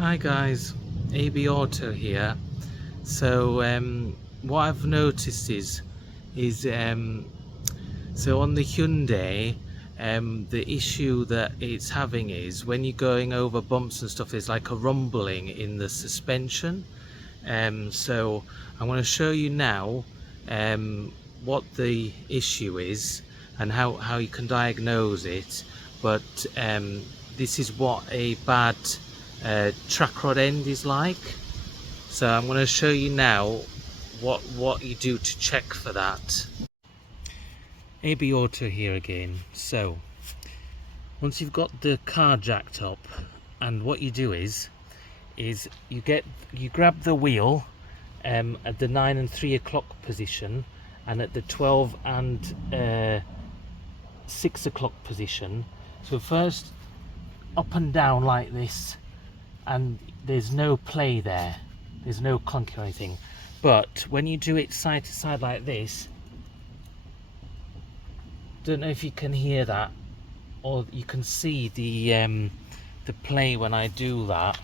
Hi guys, AB Auto here. So what I've noticed is so on the Hyundai, the issue that it's having is when you're going over bumps and stuff, there's like a rumbling in the suspension. So I'm going to show you now what the issue is and how you can diagnose it. But this is what a bad track rod end is like. So I'm going to show you now what you do to check for that. AB Auto here again. So once you've got the car jacked up, and what you do is you grab the wheel at the 9 and 3 o'clock position, and at the 12 and 6 o'clock position. So first up and down like this, and there's no play there, there's no clunky or anything. But when you do it side to side like this, don't know if you can hear that or you can see the play when I do that,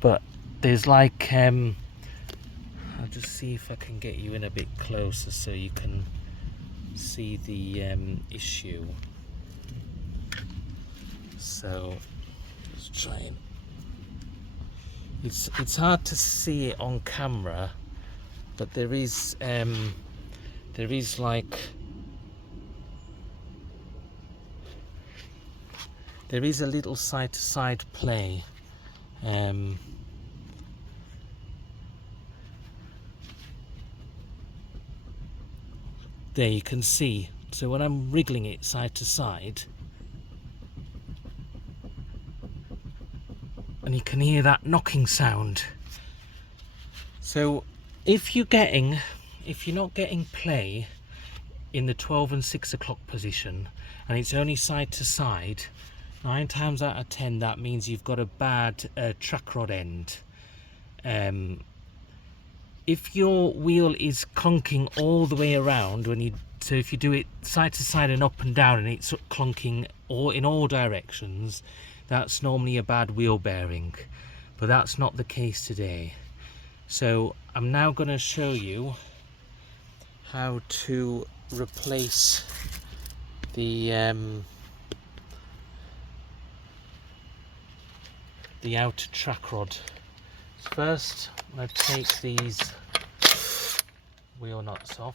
but there's like I'll just see if I can get you in a bit closer so you can see the issue. So let's try and it's hard to see it on camera, but there is like there is a little side to side play. There you can see. So when I'm wriggling it side to side, and you can hear that knocking sound. So if you're not getting play in the 12 and 6 o'clock position, and it's only side to side, 9 times out of 10 that means you've got a bad track rod end. If your wheel is clunking all the way around, so if you do it side to side and up and down and it's clunking in all directions, that's normally a bad wheel bearing. But that's not the case today. So I'm now going to show you how to replace the outer track rod. First, I'm going to take these wheel nuts off.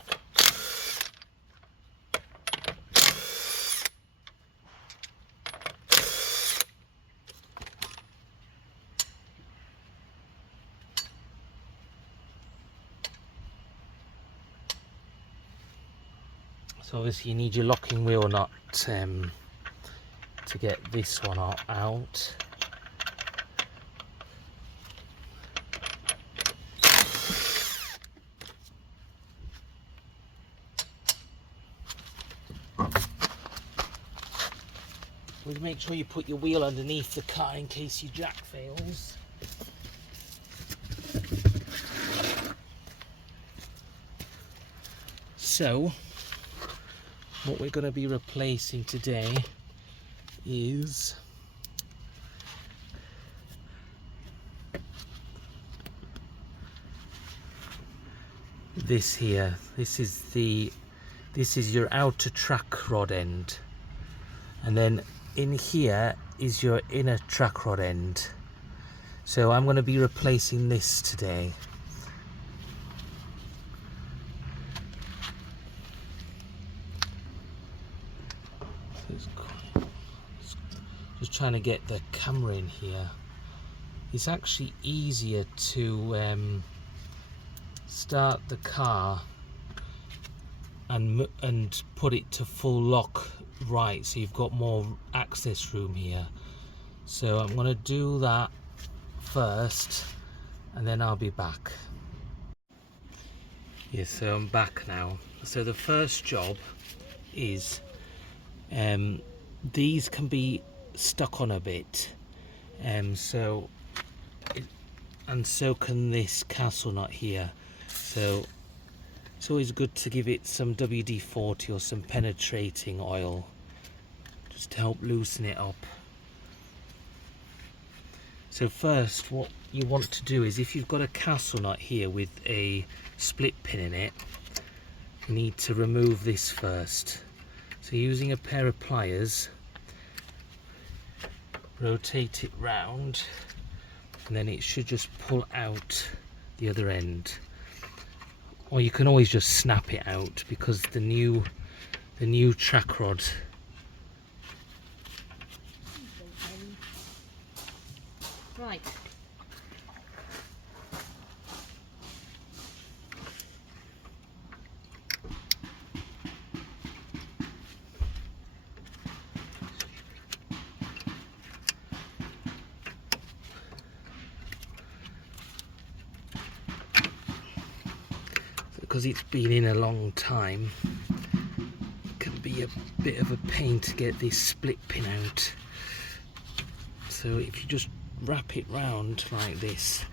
So obviously you need your locking wheel nut to get this one out. We'll make sure you put your wheel underneath the car in case your jack fails. So what we're going to be replacing today is this here. This is your outer track rod end, and then in here is your inner track rod end. So I'm going to be replacing this today. Just trying to get the camera in here. It's actually easier to start the car and put it to full lock right, so you've got more access room here. So I'm going to do that first and then I'll be back. Yes, so I'm back now. So the first job is these can be stuck on a bit, so can this castle nut here. So it's always good to give it some WD-40 or some penetrating oil just to help loosen it up. So first, what you want to do is, if you've got a castle nut here with a split pin in it, you need to remove this first. So using a pair of pliers, rotate it round, and then it should just pull out the other end. Or you can always just snap it out, because the new track rod right. because it's been in a long time, it can be a bit of a pain to get this split pin out. So if you just wrap it round like this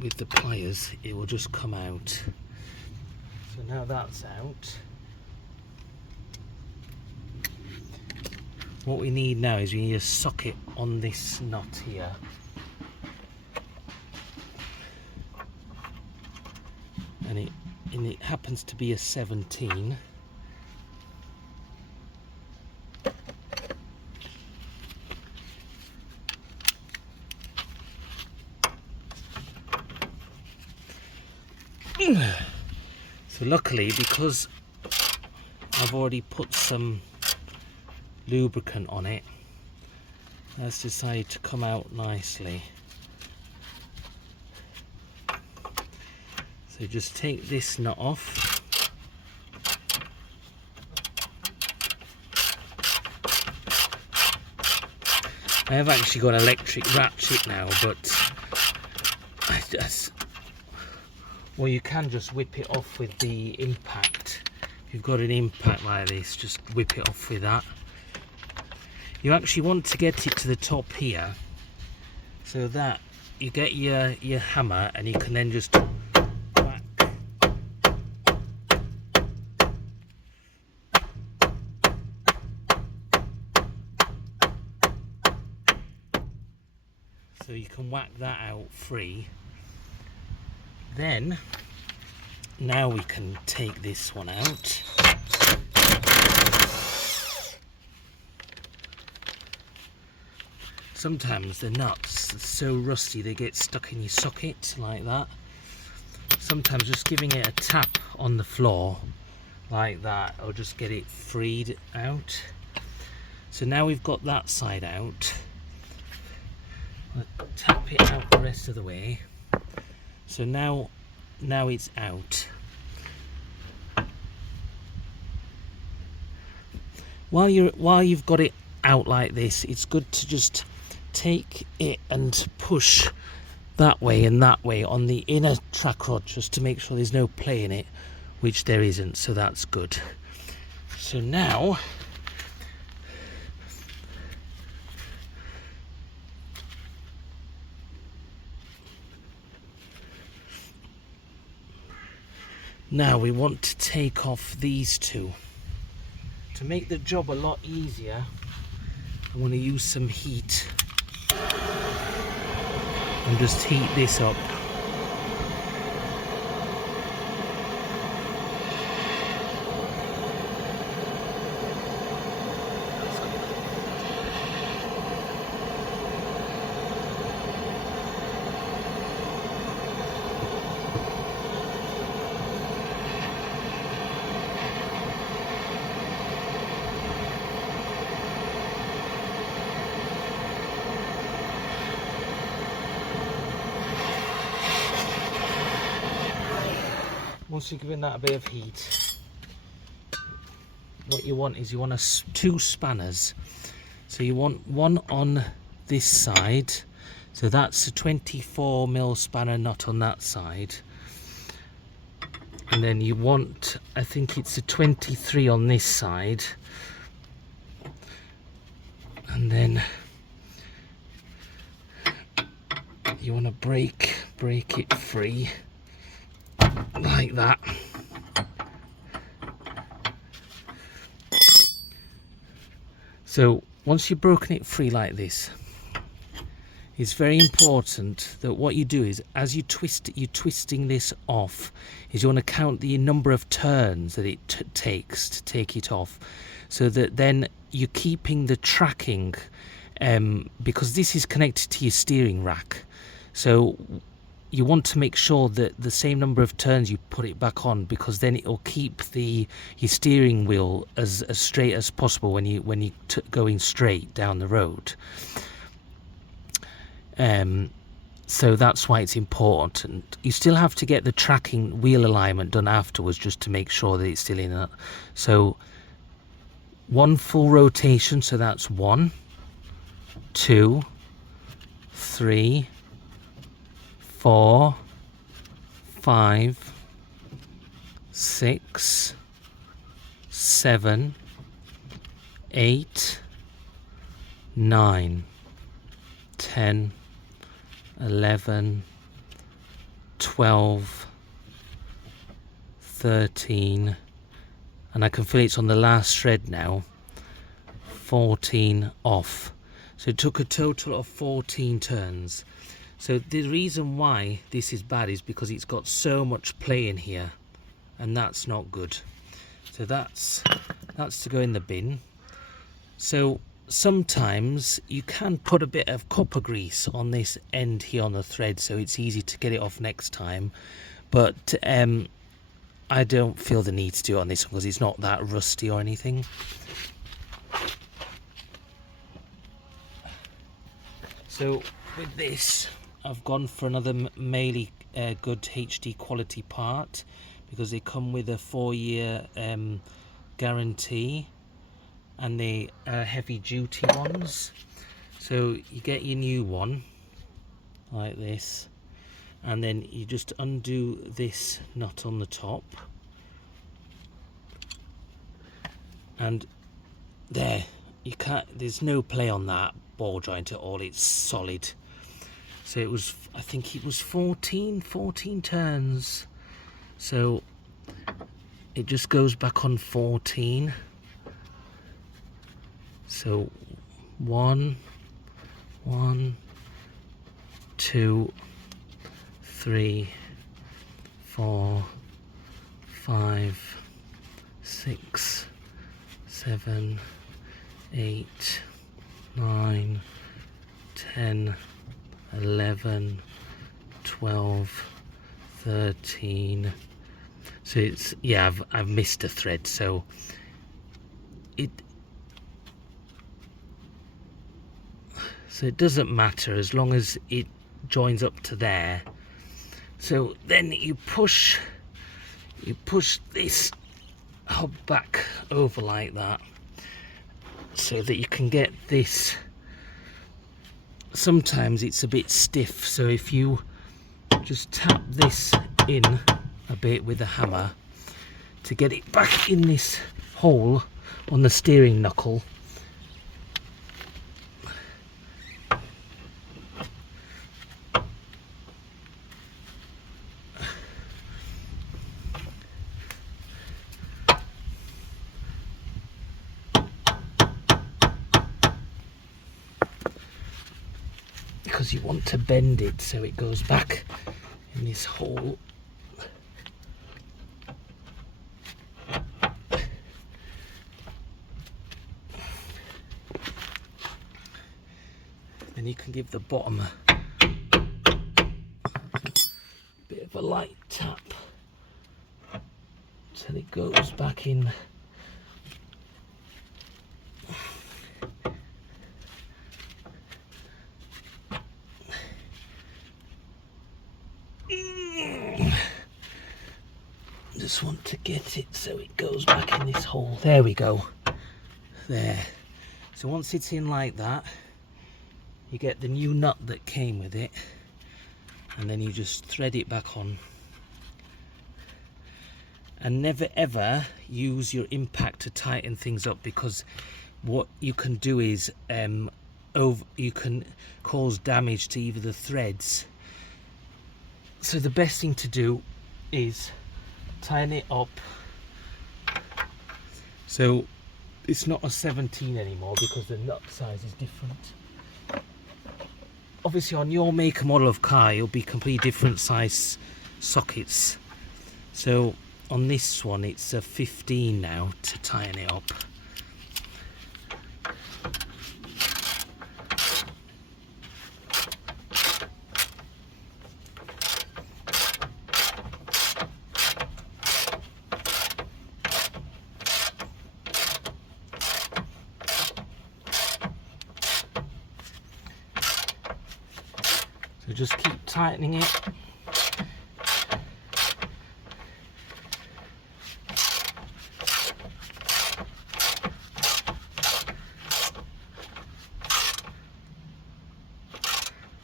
with the pliers, it will just come out. So now that's out. What we need now is we need a socket on this nut here. And it happens to be a 17. So luckily, because I've already put some lubricant on it, that's decided to come out nicely. So just take this nut off. I have actually got an electric ratchet now, but well, you can just whip it off with the impact. If you've got an impact like this, just whip it off with that. You actually want to get it to the top here, so that you get your hammer and you can then just whack. So you can whack that out free. Then, now we can take this one out. Sometimes the nuts are so rusty they get stuck in your socket like that. Sometimes just giving it a tap on the floor like that will just get it freed out. So now we've got that side out. I'll tap it out the rest of the way. So now it's out. While you've got it out like this, it's good to just take it and push that way and that way on the inner track rod, just to make sure there's no play in it, which there isn't, so that's good. So now we want to take off these two. To make the job a lot easier, I want to use some heat and just heat this up. Once you're giving that a bit of heat, what you want is two spanners. So you want one on this side, so that's a 24mm spanner nut on that side, and then you want, I think it's a 23 on this side, and then you want to break it free like that. So once you've broken it free like this, it's very important that what you do is, as you're twisting this off, is you want to count the number of turns that it takes to take it off, so that then you're keeping the tracking, because this is connected to your steering rack. So you want to make sure that the same number of turns you put it back on, because then it will keep your steering wheel as straight as possible when you going straight down the road. So that's why it's important. You still have to get the tracking wheel alignment done afterwards, just to make sure that it's still in that. So 1 full rotation, so that's 1, 2, 3, 4, 5, 6, 7, 8, 9, 10, 11, 12, 13, and I can feel it's on the last thread now, 14 off. So it took a total of 14 turns. So the reason why this is bad is because it's got so much play in here, and that's not good. So that's to go in the bin. So sometimes you can put a bit of copper grease on this end here on the thread, so it's easy to get it off next time, but I don't feel the need to do it on this one because it's not that rusty or anything. So with this, I've gone for another Meili good HD quality part, because they come with a 4-year guarantee, and they are heavy duty ones. So you get your new one like this, and then you just undo this nut on the top, and there, there's no play on that ball joint at all, it's solid. So it was, I think it was 14 turns, so it just goes back on 14. So 1, 2, 3, 4, 5, 6, 7, 8, 9, 10, 11, 12, 13. So it's, yeah, I've missed a thread, so it doesn't matter as long as it joins up to there. So then you push this hub back over like that, so that you can get this. Sometimes it's a bit stiff, so if you just tap this in a bit with a hammer to get it back in this hole on the steering knuckle, because you want to bend it so it goes back in this hole. Then you can give the bottom a bit of a light tap till it goes back in. Just want to get it so it goes back in this hole. There we go. There. So once it's in like that, you get the new nut that came with it, and then you just thread it back on. And never ever use your impact to tighten things up, because what you can do is you can cause damage to either the threads. So the best thing to do is tighten it up. So it's not a 17 anymore because the nut size is different. obviously on your make and model of car it'll be completely different size sockets. So on this one it's a 15 now to tighten it up. So just keep tightening it.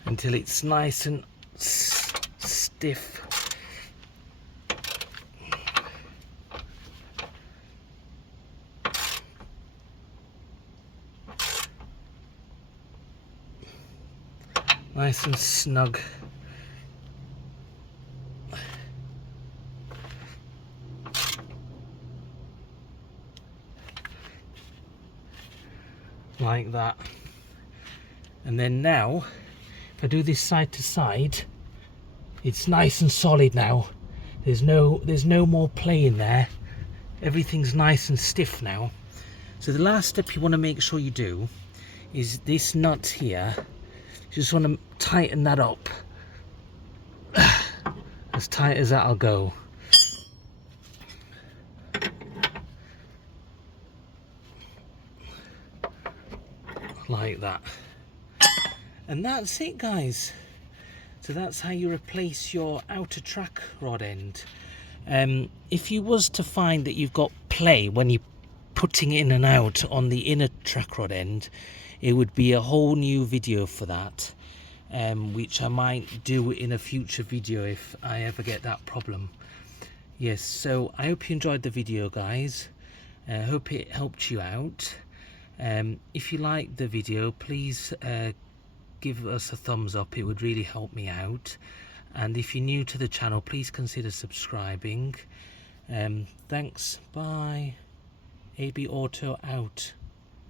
Until it's nice and stiff. Nice and snug. Like that. And then now, if I do this side to side, it's nice and solid now. There's no more play in there. Everything's nice and stiff now. So the last step you want to make sure you do is this nut here. You just want to tighten that up. As tight as that'll go. Like that. And that's it, guys. So that's how you replace your outer track rod end. If you was to find that you've got play when you're putting in and out on the inner track rod end, it would be a whole new video for that, which I might do in a future video if I ever get that problem. Yes, so I hope you enjoyed the video, guys. I hope it helped you out. If you liked the video, please give us a thumbs up. It would really help me out. And if you're new to the channel, please consider subscribing. Thanks. Bye. AB Auto out.